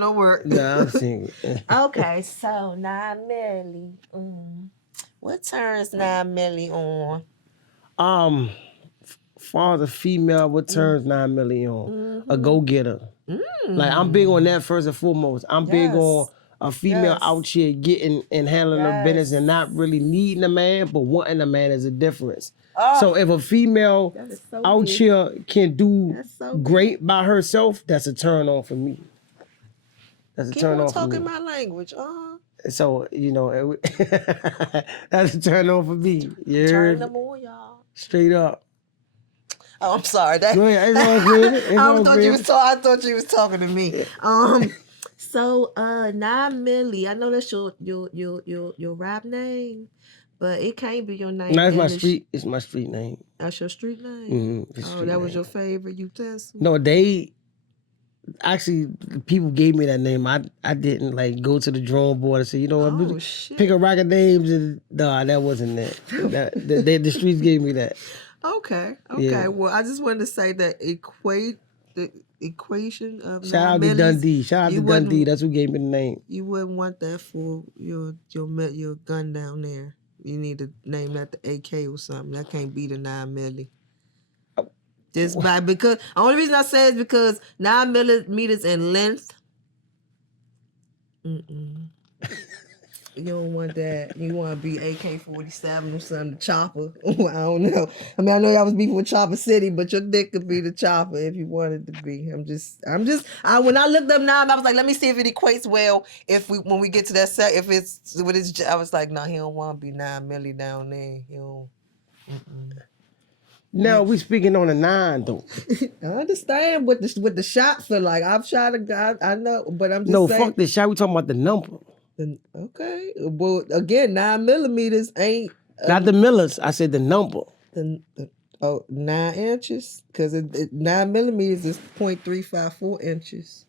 no work. Nah, I'm single. Okay, so 9Milli. What turns 9Milli on? Father, female, what turns 9Milli on? A go-getter. Like, I'm big on that first and foremost. I'm big on a female out here getting and handling her business and not really needing a man, but wanting a man is a difference. So if a female out here can do great by herself, that's a turn on for me. That's a turn on for me. Keep on talking my language. So, that's a turn on for me. Yeah. Turn them on, y'all. Straight up. Oh, I'm sorry. That, Go ahead. It's all good. I thought you was talking to me. So 9Milli, I know that's your rap name, but it can't be your name. No, it's my street. It's my street name. That's your street name. Mm-hmm. That was your favorite utensil. No, they actually, people gave me that name. I didn't like go to the drawing board and say, you know what, Oh shit. pick a rack of names. And nah, that wasn't it. The streets gave me that. Okay. Yeah. Well, I just wanted to say that the equation of Shout out 9 to millis, Dundee. Shout out you to Dundee. wouldn't- That's who gave me the name. You wouldn't want that for your gun down there. You need to name that the AK or something. That can't be the 9mm. Just by because the only reason I say is because 9 millimeters in length. You don't want that. You want to be AK-47 or something, the chopper. I don't know. I mean, I know y'all was beefing with Chopper City, but your dick could be the chopper if you wanted to be. When I looked up 9, I was like, let me see if it equates well. When we get to that set, if it's with his, I was like, no, he don't want to be 9 milli down there. He don't. Now we speaking on a 9 though. I understand what the shot feel like. I've shot a guy, I know, but I'm just No, saying. fuck this shot. We talking about the number. Okay. Well, again, 9 millimeters ain't. Not the millers. I said the number. 9 inches? Because 9 millimeters is 0.354 inches.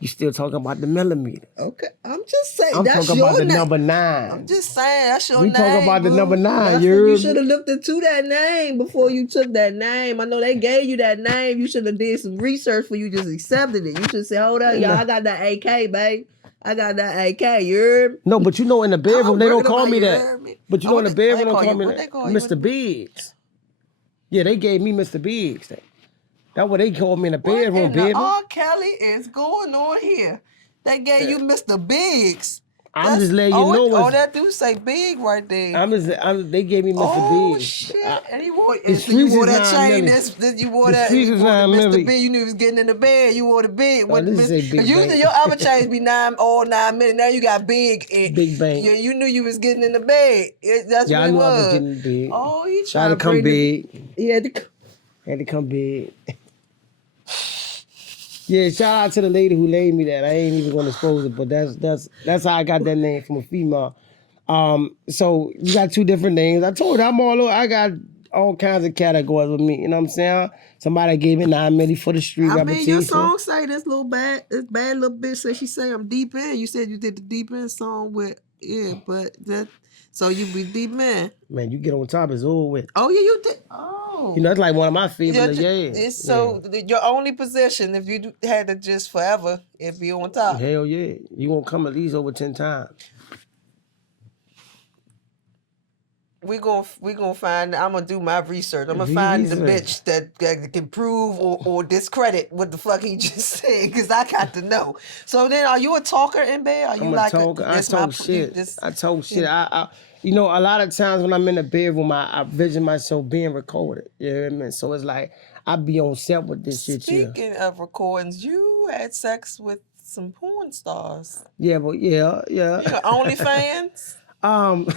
You still talking about the millimeter. Okay. I'm just saying. I'm that's talking your about the name. number 9. I'm just saying. That's your We name. talking about the boo. number 9. That's You what heard you me? should have looked into that name before you took that name. I know they gave you that name. You should have did some research before you just accepted it. You should say, hold up, y'all. I got that AK, babe. I got that AK. You heard me? No, but you know in the bedroom, they don't call me that. heard me. But you know in the bedroom, they don't call me what that. they call you? Mr. Biggs. Yeah, they gave me Mr. Biggs. That's what they called me in the bedroom, What in baby. the R. Kelly is going on here? They gave you Mr. Biggs. I'm just letting you know. Oh, that do say big right there. They gave me Mr. Biggs. Shit. And he wore, the so you wore streets that is chain. 9mm. You wore The that. streets You is wore the 9mm. Mr. Big. You knew he was getting in the bed. You wore the big. Oh, this is a big usually bang. your other chains be 9 minutes. Now you got big. Big bang. You knew you was getting in the bed. That's Yeah, what I it knew was. I was getting big. Oh, he Tried tried to come big. He had to. Had to come big. Yeah, shout out to the lady who named me that. I ain't even gonna expose it, but that's how I got that name from a female. So you got 2 different names. I told her I got all kinds of categories with me. You know what I'm saying? Somebody gave me 9 milli for the street I mean, reputation. your song say this bad little bitch. Say she say I'm deep in. You said you did the deep in song with but that. So you be deep in. Man, you get on top, it's over with. Oh yeah, you did. Oh, You know, that's like one of my favorites. It's so your only position if you had to just forever, it'd be on top. Hell yeah. You won't come at least over 10 times. We gonna find. I'm gonna do my research. I'm gonna find the bitch that can prove or discredit what the fuck he just said, because I got to know. So then, are you a talker in bed? Are you I talk shit. I talk shit. I you know, a lot of times when I'm in the bedroom, I vision myself being recorded. You know what I mean? So it's like I be on set with this shit. Speaking of recordings, you had sex with some porn stars. Yeah, but yeah. You know, OnlyFans. You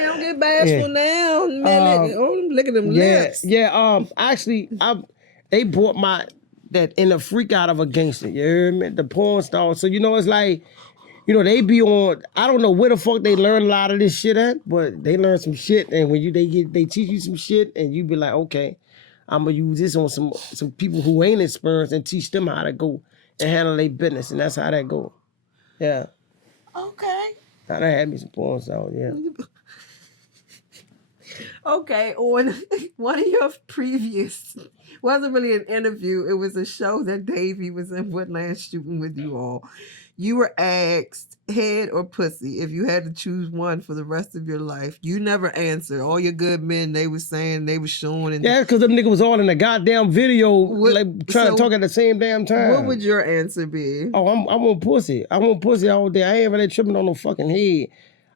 don't get bashful now. Man, look at them lips. Yeah. Actually, they bought that in a freak out of a gangster. You hear me? The porn star. So you know, it's like, you know, they be on. I don't know where the fuck they learn a lot of this shit at, but they learn some shit, and when they teach you some shit, and you be like, okay, I'm gonna use this on some people who ain't experienced and teach them how to go and handle their business, and that's how that go. Yeah. Okay. Now they had me some porn stars, yeah. Okay, on one of your previous, wasn't really an interview, it was a show that Davey was in Woodland shooting with you all. You were asked, head or pussy, if you had to choose one for the rest of your life. You never answered. All your good men, they were saying, they were showing. And yeah, because them niggas was all in the goddamn video, trying to talk at the same damn time. What would your answer be? Oh, I want pussy. I want pussy all day. I ain't really tripping on no fucking head.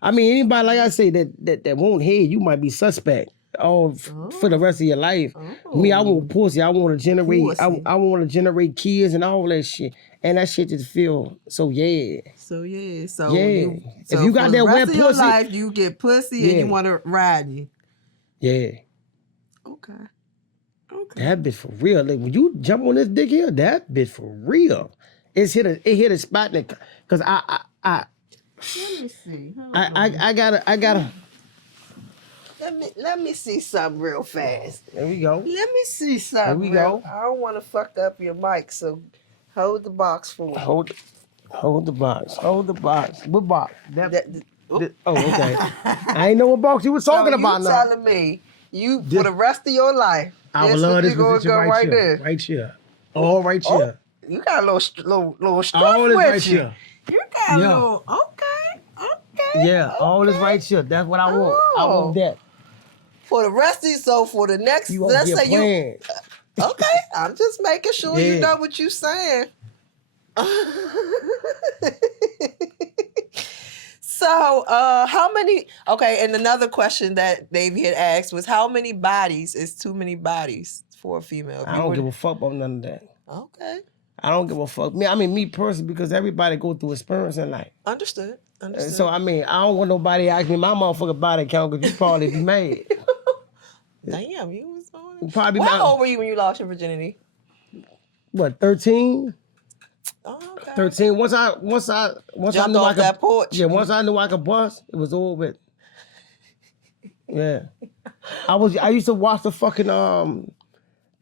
I mean, anybody, like I say, that won't head, you might be suspect. For the rest of your life. Me, I want pussy. I want to generate. I want to generate kids and all that shit. And that shit just feel so yeah. So yeah. If you got that wet pussy, your life, you get pussy and you want to ride you. Yeah. Okay. That bitch for real. Like when you jump on this dick here, that bitch for real. It hit a spot that, cause I let me see. I gotta. Let me see something real fast. There we go. Let me see something. Here we go. I don't want to fuck up your mic, so hold the box for me. Hold the box. Hold the box. What box? Oh, okay. I ain't know what box you was talking about you now. telling me for the rest of your life. I would love this gonna position go right here. there. Right here. All right Oh, here. you got a little stuff All this with right you. here. You got a little okay. Yeah, all this right here. That's what I want. I want that. For the rest of you, so for the next, You won't let's get say planned. you. Okay, I'm just making sure you know what you're saying. So, how many? Okay, and another question that Davey had asked was, how many bodies is too many bodies for a female? I don't give a fuck about none of that. Okay. I don't give a fuck. Me personally, because everybody go through experience in life. Understood. So, I don't want nobody to ask me my motherfucking body count because you probably be mad. Damn, you was on it. Probably How old were you when you lost your virginity? What, 13? Oh, okay. 13. Once I Jumped knew off I could, that porch. Yeah, once I knew I could bust, it was over with. Yeah. I used to watch the fucking the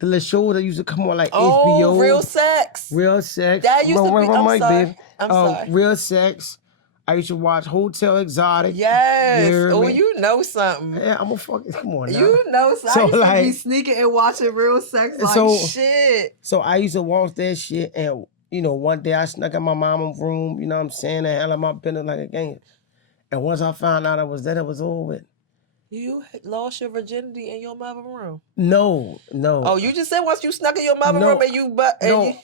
little show that used to come on like HBO. Real Sex. Real Sex. That used to be. I'm sorry. I'm sorry. Real Sex. I used to watch Hotel Exotic. Yes. You You know something. Yeah, I'm a fucking, come on now. You know something. So, I used to like, be sneaking and watching Real Sex like shit. So I used to watch that shit, and one day I snuck in my mama's room, you know what I'm saying, and hell my business like a game. And once I found out it was over with. You lost your virginity in your mother's room? No. Oh, you just said once you snuck in your mother's room and you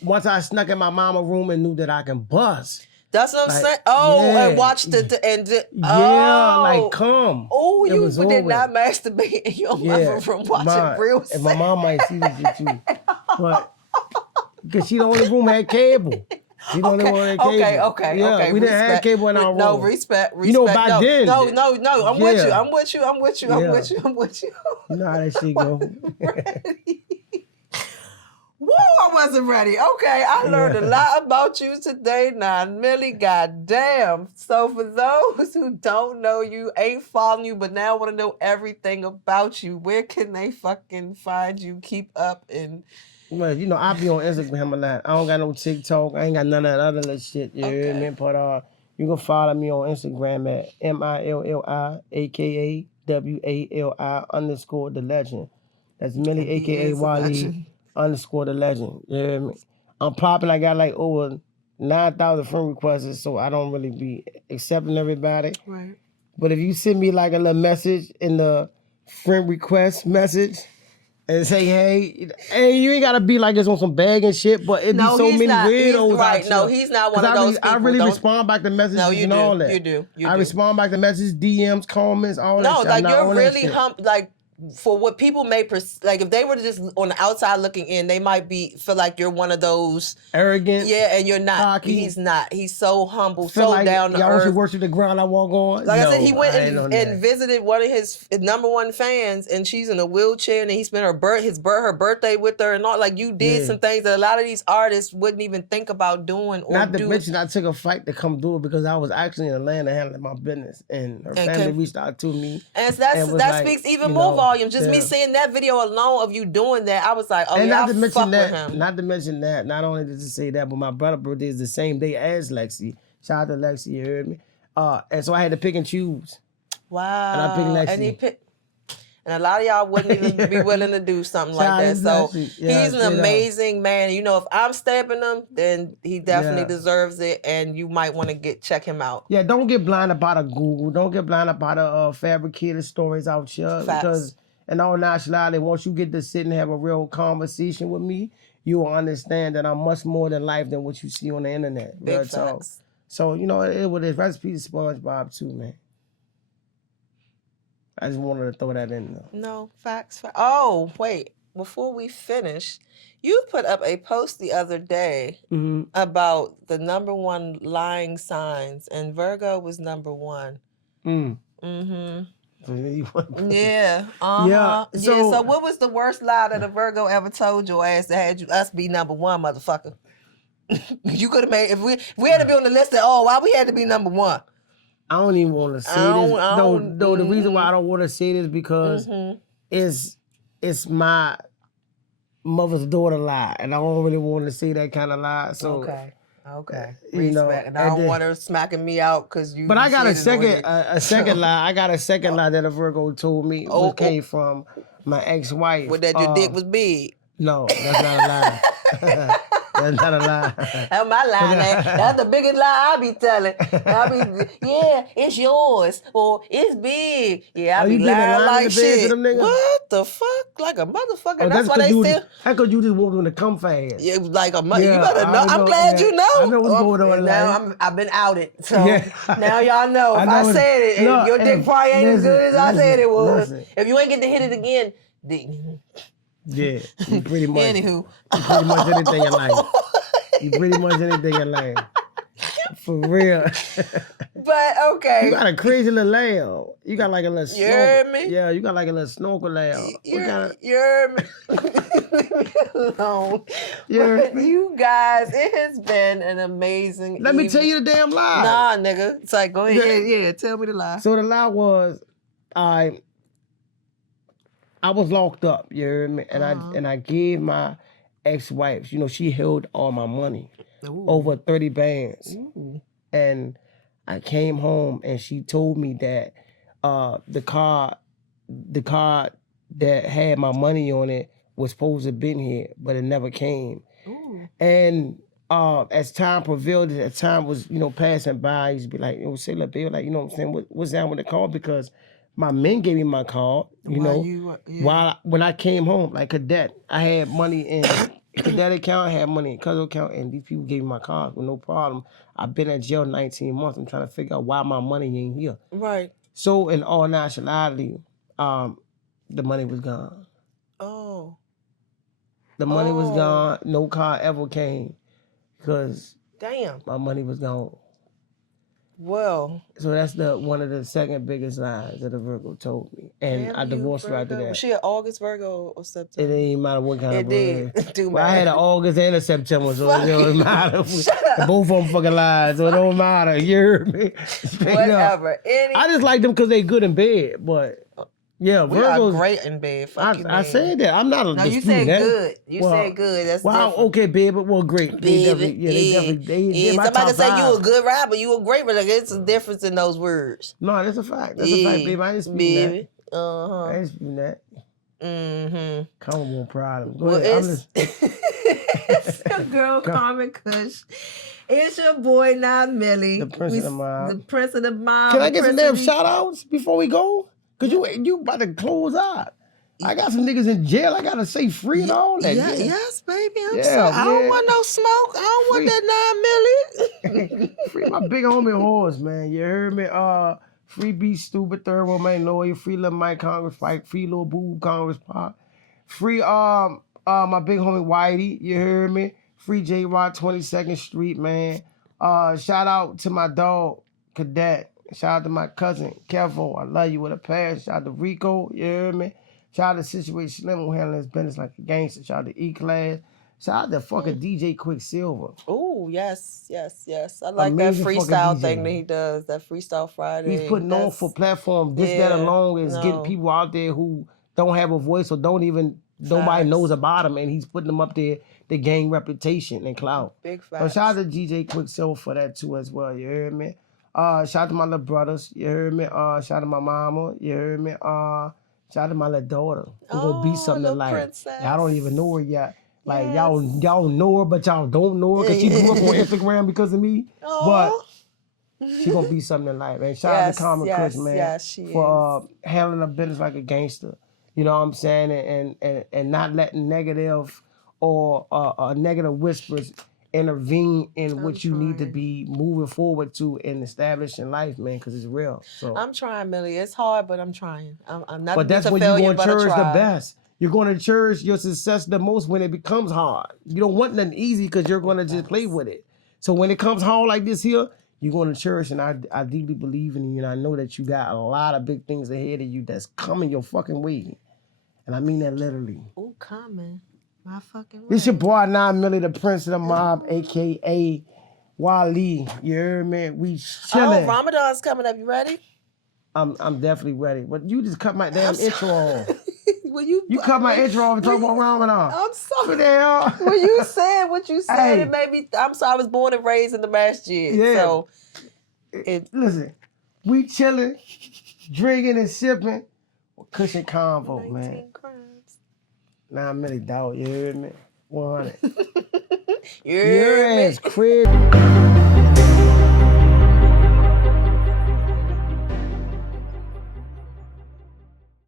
once I snuck in my mama's room and knew that I can bust. That's what I'm saying. Oh, yeah. And watched it like come. Oh, you did not masturbate in your mother's room watching Real Sex. And my mom might see this shit too. But because she the only room had cable. She the only one had cable. Okay. We didn't have cable in our room. No, respect. Back then. No. I'm with you. I'm with you. You know how that shit go. Woo, I wasn't ready. Okay, I learned a lot about you today, 9Milli. Goddamn. So for those who don't know you, ain't following you, but now want to know everything about you, where can they fucking find you, keep up, and... Well, I be on Instagram a lot. I don't got no TikTok. I ain't got none of that other little shit. You hear me? But you can follow me on Instagram at MILLI_WALI_the legend. That's Millie, aka Wally _the legend. You hear me? I'm popping. I got like over 9,000 friend requests, so I don't really be accepting everybody. Right. But if you send me like a little message in the friend request message and say, hey, you ain't gotta be like this on some bag and shit, but it be so many weirdos. Right, no, he's not one of those people. I really respond back to messages all that. You do. I respond back to messages, DMs, comments, all that shit. No, like you're really like for what people may like if they were just on the outside looking in, they might feel like you're one of those arrogant. Yeah, and you're not. Cocky. He's not. He's so humble, feel so like down to y'all earth. should worship the ground I walk on. Like I said, he went and visited one of his number one fans, and she's in a wheelchair, and he spent her birthday with her, and all. Like you did some things that a lot of these artists wouldn't even think about doing. Or not to mention, I took a flight to come do it because I was actually in Atlanta handling my business, and her family reached out to me. And that speaks even more volume. Just me seeing that video alone of you doing that, I was like, oh, and yeah, I fuck with him. Not to mention that, not only did you say that, but my brother's birthday is the same day as Lexi. Shout out to Lexi, you heard me? And so I had to pick and choose. Wow. And I picked Lexi. And a lot of y'all wouldn't even be willing to do something like that. So he's an amazing man. You know, if I'm stabbing him, then he definitely deserves it. And you might want to check him out. Yeah, don't get blinded by the Google. Don't get blinded by the fabricated stories out here. Facts. Because in all naturality, once you get to sit and have a real conversation with me, you will understand that I'm much more than life than what you see on the internet. Big facts. So, it was a recipe to SpongeBob too, man. I just wanted to throw that in there. No, facts. Oh, wait. Before we finish, you put up a post the other day about the number one lying signs, and Virgo was number one. Yeah. Yeah. So what was the worst lie that a Virgo ever told your ass that had us be number one, motherfucker? You could have made if we had to be on the list that why we had to be number one. I don't even want to say this. No, the reason why I don't want to say this because it's my mother's daughter lie, and I don't really want to say that kind of lie. So Okay. you know, Respect. And I don't want her smacking me out because you. But I got a said it second, on a second lie. I got a second lie that a Virgo told me, which came from my ex-wife. What, that your dick was big? No, that's not a lie. That's not a lie. That's my lie, man. That's the biggest lie I be telling. Yeah, it's yours. Or it's big. Yeah, I be lying like shit. What the fuck? Like a motherfucker. That's why they still... That's because you just want them to come fast. Yeah, like a mother. You better know. I'm glad you know. I know what's going on. Now I've been outed. So now y'all know. If I said it, and your dick probably ain't as good as I said it was. If you ain't get to hit it again, yeah, you pretty much. Anywho. You pretty much anything in life. You pretty much anything in life. For real. But okay. You got a crazy little lamb. You got like a little snorkel. You heard me? Yeah, you got like a little snorkel lamb. You heard me? Alone. But you guys, it has been an amazing Let me tell you the damn lie. Nah, nigga. It's like, go ahead. Yeah, tell me the lie. So the lie was, I was locked up, you heard me? And I gave my ex-wife, you know, she held all my money. Ooh. Over 30 bands. Ooh. And I came home and she told me that the car that had my money on it was supposed to have been here, but it never came. Ooh. And as time prevailed, as time was, you know, passing by, I used to be like, say, look, babe, like, you know what I'm saying? What's down with the car? Because my men gave me my card, when I came home, like cadet, I had money in cadet account, I had money in cousin account, and these people gave me my card with no problem. I've been in jail 19 months. I'm trying to figure out why my money ain't here. Right. So in all nationality, the money was gone. Oh. The money was gone. No car ever came because my money was gone. Well, so that's one of the second biggest lies that a Virgo told me, and I divorced her after that. Was she an August Virgo or September? It didn't matter what kind of Virgo. It did. Well, I had an August and a September, so it don't matter. Both of them fucking lies, so it don't matter. You heard me? Whatever. I just like them because they good in bed, but. Yeah, we Virgos are great in bed. I said that. I'm not a No, you said good. You said good. That's different. Okay, babe, but great. They definitely. Somebody can say you a good rapper, you a great rapper. It's a difference in those words. No, that's a fact. That's a fact, babe. I ain't speaking that. I ain't speaking that. Come on, problem. Go ahead. It's your girl, Karman Kush. It's your boy, 9Milli. The Prince of the Mob. The Prince of the Mob. Can I get some damn shout-outs before we go? Cause you about to close out. I got some niggas in jail. I gotta say free and all that. Yeah, yes, baby. I'm sorry. I don't want no smoke. I don't want that 9 milli. Free my big homie horse, man. You heard me? Free Be Stupid, Third World Man Lawyer, free Lil Mike Congress Fight, free Lil Boo Congress Pop, free my big homie Whitey. You heard me? Free J Rod 22nd Street, man. Shout out to my dog Cadet. Shout out to my cousin, Kevo. I love you with a passion. Shout out to Rico, you hear me? Shout out to Situation Slim, who handling his business like a gangster. Shout out to E-Class. Shout out to fucking DJ Quicksilver. Oh, yes. I like that freestyle thing that he does, that Freestyle Friday. He's putting on for platform. That alone is getting people out there who don't have a voice or nobody knows about him, and he's putting them up there to gain reputation and clout. Big facts. So shout out to DJ Quicksilver for that too as well, you heard me? Shout out to my little brothers, you heard me? Shout out to my mama, you heard me? Shout out to my little daughter who gonna be something in life. I don't even know her yet. Like y'all know her, but y'all don't know her because she grew up on Instagram because of me. But she gonna be something in life. And shout out to Karman Kush, man, for handling her business like a gangster. You know what I'm saying? And not letting negative or negative whispers intervene in what you need to be moving forward to and establishing life, man, because it's real. So I'm trying, Millie. It's hard, but I'm trying. I'm not. But that's when you're going to cherish the best. You're going to cherish your success the most when it becomes hard. You don't want nothing easy because you're going to just play with it. So when it comes hard like this here, you're going to cherish, and I deeply believe in you, and I know that you got a lot of big things ahead of you that's coming your fucking way. And I mean that literally. Ooh, coming. My fucking way. This your boy 9Milli, the Prince of the Mob, a.k.a. Wally, you heard me? We Oh, chilling. Ramadan's coming up. You ready? I'm definitely ready. But you just cut my damn intro off. When you You cut my intro off and talk about Ramadan. I'm sorry. What the hell? When you said what you said, Hey. it made me. I'm sorry. I was born and raised in the masjid. Yeah. So Listen, we chilling, drinking and sipping. Kush and Convo, man. 19 crimes. 9Milli, dog. You heard me? 100. You're Yes, crib.